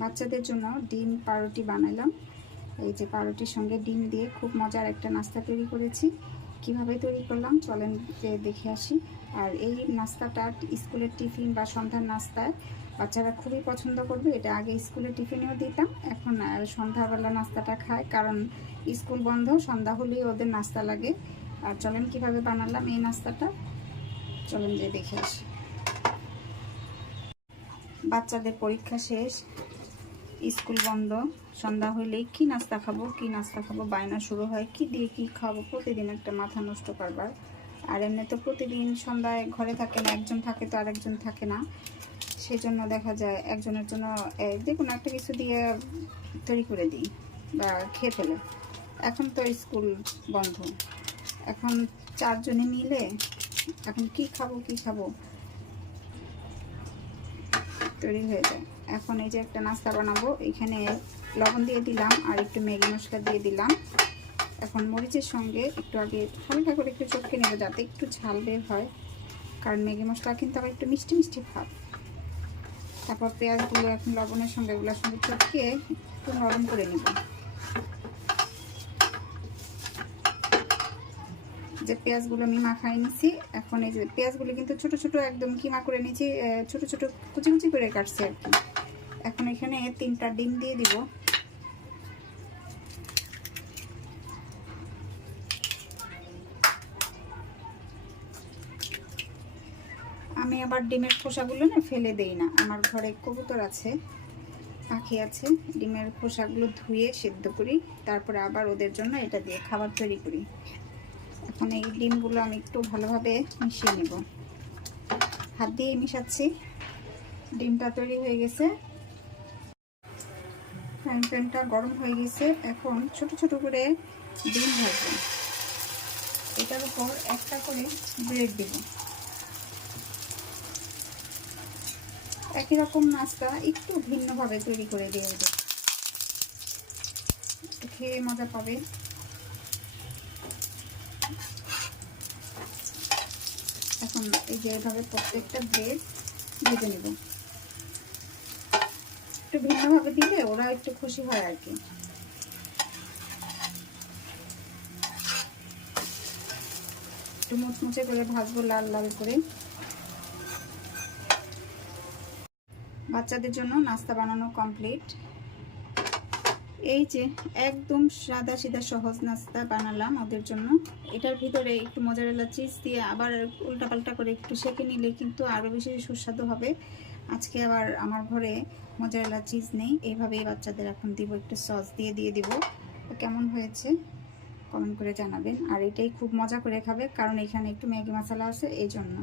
বাচ্চাদের জন্য ডিম পাউরুটি বানালাম। এই যে পাউরুটির সঙ্গে ডিম দিয়ে খুব মজার একটা নাস্তা তৈরি করেছি। কিভাবে তৈরি করলাম চলেন যে দেখে আসি। আর এই নাস্তাটা স্কুলের টিফিন বা সন্ধ্যার নাস্তায় বাচ্চারা খুবই পছন্দ করবে। এটা আগে স্কুলের টিফিনেও দিতাম, এখন সন্ধ্যাবেলা নাস্তাটা খায়, কারণ স্কুল বন্ধ, সন্ধ্যা হলেই ওদের নাস্তা লাগে। আর চলেন কিভাবে বানালাম এই নাস্তাটা, চলেন যে দেখে আসি। বাচ্চাদের পরীক্ষা শেষ, স্কুল বন্ধ, সন্ধ্যা হইলেই কি নাস্তা খাবো বায়না শুরু হয়, কি দিয়ে কি খাবো, প্রতিদিন একটা মাথা নষ্ট করবার। আর এমনি তো প্রতিদিন সন্ধ্যায় ঘরে থাকে না, একজন থাকে তো আরেকজন থাকে না, সেজন্য দেখা যায় একজনের জন্য যে কোনো একটা কিছু দিয়ে তৈরি করে দিই বা খেয়ে ফেলে। এখন তো স্কুল বন্ধ, এখন চারজনে মিলে এখন কি খাবো তৈরি হয়ে যায়। এখন এই যে একটা নাস্তা বানাবো, এখানে লবণ দিয়ে দিলাম আর একটু ম্যাগি মশলা দিয়ে দিলাম। এখন মরিচের সঙ্গে একটু আগে হালকা করে একটু চটকে নেবো যাতে একটু ঝাল বের হয়, কারণ ম্যাগি মশলা কিন্তু আবার একটু মিষ্টি মিষ্টি ভাব। তারপর পেঁয়াজগুলো এখন লবণের সঙ্গে এগুলোর সঙ্গে চটকে একটু নরম করে নেব। যে পেঁয়াজগুলো আমি মাখাই নিছি, এখন এই যে পেঁয়াজগুলো কিন্তু ছোট ছোট একদম কিমা করে নিয়েছি, ছোট ছোট কুচি কুচি করে কাটছি আর কি। এখন এখানে 3টা ডিম দিয়ে দিব। আমি আবার ডিমের খোসাগুলো না ফেলে দেই না, আমার ঘরে কবুতর আছে, পাখি আছে, ডিমের খোসাগুলো ধুয়ে সিদ্ধ করি, তারপরে আবার ওদের জন্য এটা দিয়ে খাবার তৈরি করি। এখন এই ডিমগুলো আমি একটু ভালোভাবে মিশিয়ে নেব, হাত দিয়ে মিশাচ্ছি। ডিমটা তৈরি হয়ে গেছে, ফ্রাইং প্যানটা গরম হয়ে গেছে। এখন ছোট ছোট করে ডিম ভাজবো, এটার উপর একটা করে ব্রেড দেব। একই রকম নাস্তা একটু ভিন্নভাবে তৈরি করে দিয়ে দেব, খেয়ে মজা পাবে। এখন এই যে এভাবে প্রত্যেকটা ব্রেড ভেজে নেব, একটু ভিন্নভাবে দিলে ওরা একটু খুশি হয় আর কি। একটু মুচমুচে করে ভাজবো, লাল লাল করে। বাচ্চাদের জন্য নাস্তা বানানো কমপ্লিট। এই যে একদম সাদা সিধা সহজ নাস্তা বানালাম ওদের জন্য। এটার ভিতরে একটু মোজারেলা চিজ দিয়ে আবার উল্টাপাল্টা করে একটু সেঁকে নিলে কিন্তু আরও বেশি সুস্বাদু হবে। আজকে আবার আমার ঘরে মোজারেলা চিজ নেই, এইভাবেই বাচ্চাদের এখন দিব, একটু সস দিয়ে দিব। কেমন হয়েছে কমেন্ট করে জানাবেন। আর এটাই খুব মজা করে খাবে, কারণ এখানে একটু ম্যাগি মশলা আছে এই জন্য।